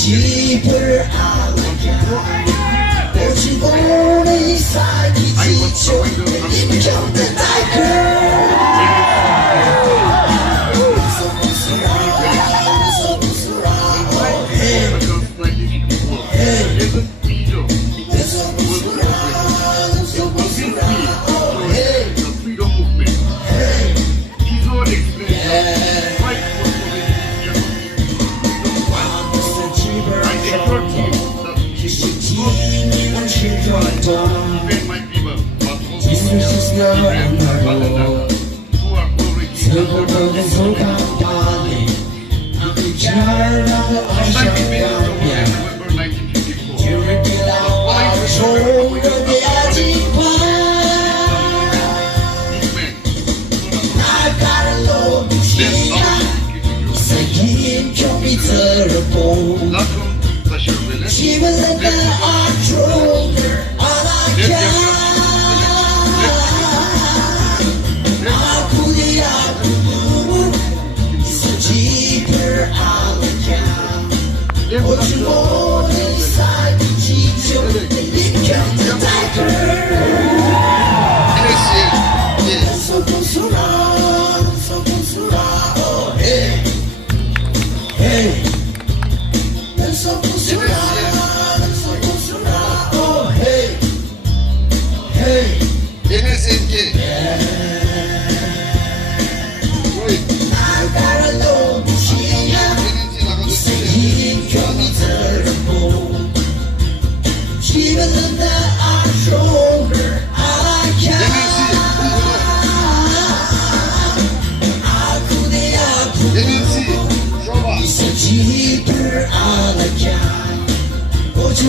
집을 알아가 오직 오는 이 사기 지쳐 임경 the tiger 슬퍼보는 순간 빨리 잘나고 아쉬워야 You feel our shoulder 아직 봐 나가는 놈이야 이 새끼 좀 들어보 집을 내가 앞으로 안아가 What you want inside the teacher, you become the tiger. So surround, oh hey, hey. So surround, oh hey, hey. I gotta know the 집에는 내 앞으로를 알아가 아프네 아프고 이제 집을 알아가 오직